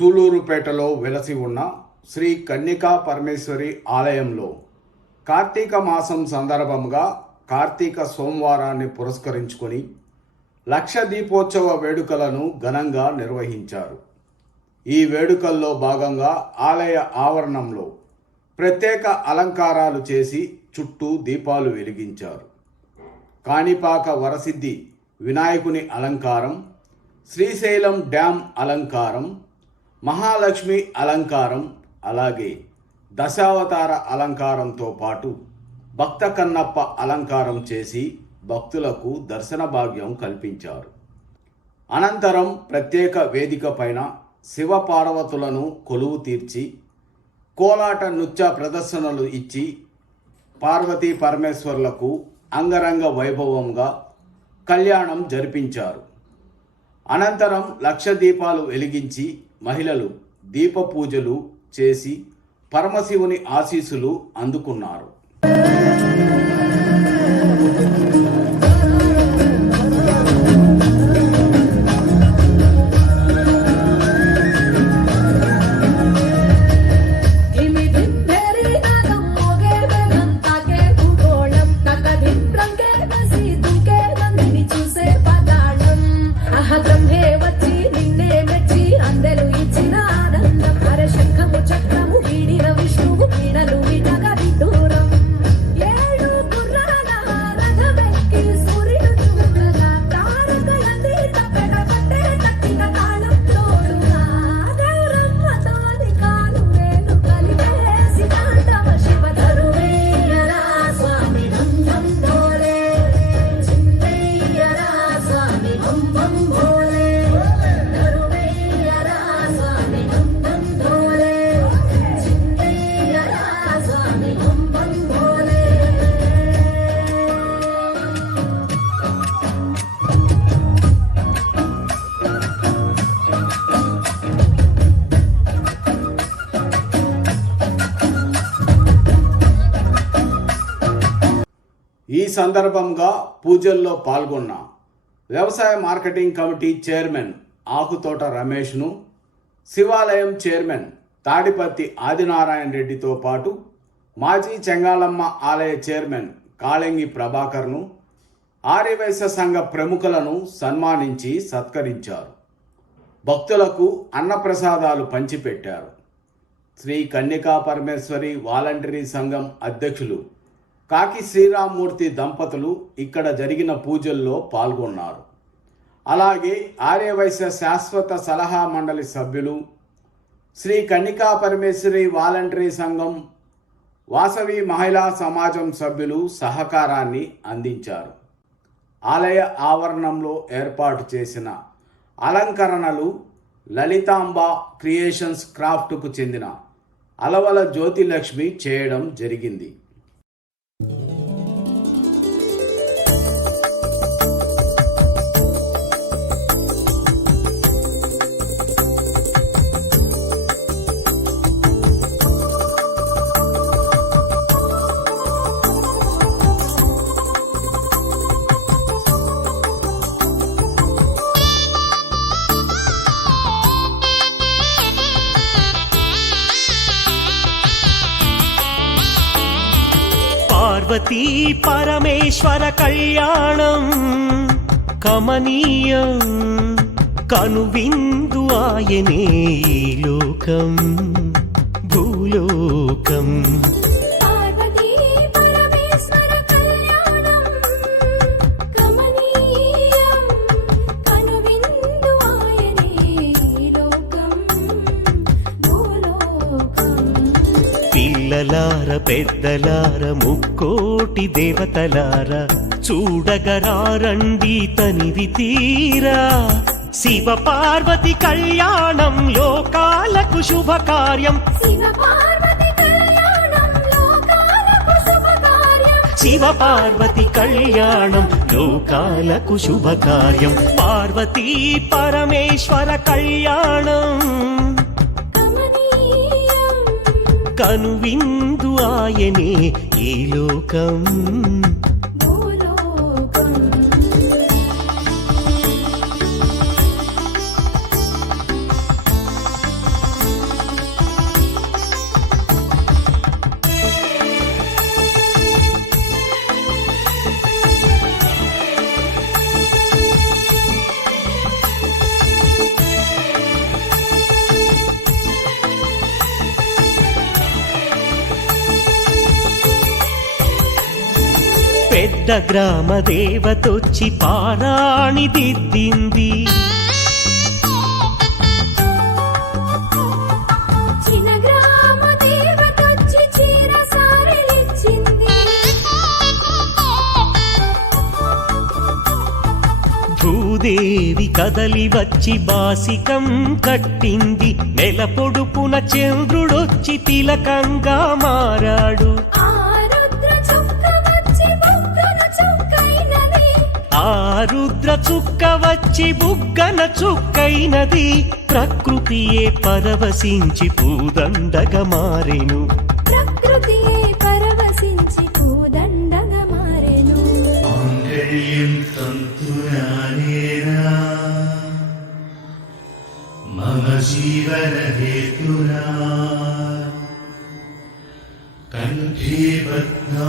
సూలూరుపేటలో వెలసి ఉన్న శ్రీ కన్యకా పరమేశ్వరి ఆలయంలో కార్తీక మాసం సందర్భంగా కార్తీక సోమవారాన్ని పురస్కరించుకొని లక్ష దీపోత్సవ వేడుకలను ఘనంగా నిర్వహించారు. ఈ వేడుకల్లో భాగంగా ఆలయ ఆవరణంలో ప్రత్యేక అలంకారాలు చేసి చుట్టూ దీపాలు వెలిగించారు. కాణిపాక వరసిద్ధి వినాయకుని అలంకారం, శ్రీశైలం డ్యాం అలంకారం, మహాలక్ష్మి అలంకారం, అలాగే దశావతార అలంకారంతో పాటు భక్త కన్నప్ప అలంకారం చేసి భక్తులకు దర్శన భాగ్యం కల్పించారు. అనంతరం ప్రత్యేక వేదిక పైన శివ పార్వతులను కొలువు తీర్చి కోలాట నృత్య ప్రదర్శనలు ఇచ్చి పార్వతీ పరమేశ్వర్లకు అంగరంగ వైభవంగా కళ్యాణం జరిపించారు. అనంతరం లక్ష దీపాలు వెలిగించి మహిళలు దీప పూజలు చేసి పరమశివుని ఆశీస్సులు అందుకున్నారు. ఈ సందర్భంగా పూజల్లో పాల్గొన్న వ్యవసాయ మార్కెటింగ్ కమిటీ చైర్మన్ ఆకుతోట రమేష్ను, శివాలయం చైర్మన్ తాడిపత్తి ఆదినారాయణ రెడ్డితో పాటు మాజీ చెంగాళమ్మ ఆలయ చైర్మన్ కాళంగి ప్రభాకర్ను, ఆర్యవైశ్య సంఘ ప్రముఖులను సన్మానించి సత్కరించారు. భక్తులకు అన్నప్రసాదాలు పంచిపెట్టారు. శ్రీ కన్యకా పరమేశ్వరి వాలంటరీ సంఘం అధ్యక్షులు కాకి శ్రీరామ్మూర్తి దంపతులు ఇక్కడ జరిగిన పూజల్లో పాల్గొన్నారు. అలాగే ఆర్యవైశ్య శాశ్వత సలహా మండలి సభ్యులు, శ్రీ కన్యకా పరమేశ్వరి వాలంటరీ సంఘం, వాసవి మహిళా సమాజం సభ్యులు సహకారాన్ని అందించారు. ఆలయ ఆవరణంలో ఏర్పాటు చేసిన అలంకరణలు లలితాంబ క్రియేషన్స్ క్రాఫ్ట్కు చెందిన అలవల జ్యోతిలక్ష్మి చేయడం జరిగింది. పార్వతీ పరమేశ్వర కళ్యాణం కమనీయం, కనువిందు ఆయనే లోకం భూలోకం. పిల్లలార పెద్దలార ముక్కోటి దేవతలార చూడగరారండి తనివి తీరా. శివ పార్వతి కళ్యాణం లోకాలకు శుభకార్యం, శివ పార్వతి కళ్యాణం లోకాలకు శుభకార్యం. పార్వతీ పరమేశ్వర కళ్యాణం కనువిందు ఆయనే ఈ లోకం. పెద్ద గ్రామ దేవతొచ్చి పారాణి దిద్దింది. చిన్న గ్రామ దేవతొచ్చి చీర సారెలిచ్చింది. భూదేవి కదలి వచ్చి బాసికం కట్టింది. నెల పొడుపున చంద్రుడొచ్చి తిలకంగా మారాడు. ఆ రుద్ర చుక్క వచ్చి బుగ్గన చుక్కైనది. ప్రకృతియే పరవశించి పూదండగా మారెను. ప్రకృతియే పరవశించి పూదండగా మారెను. మాంగళ్యం తంతునానేనా మమ జీవన హేతునా కంఠే బధ్నా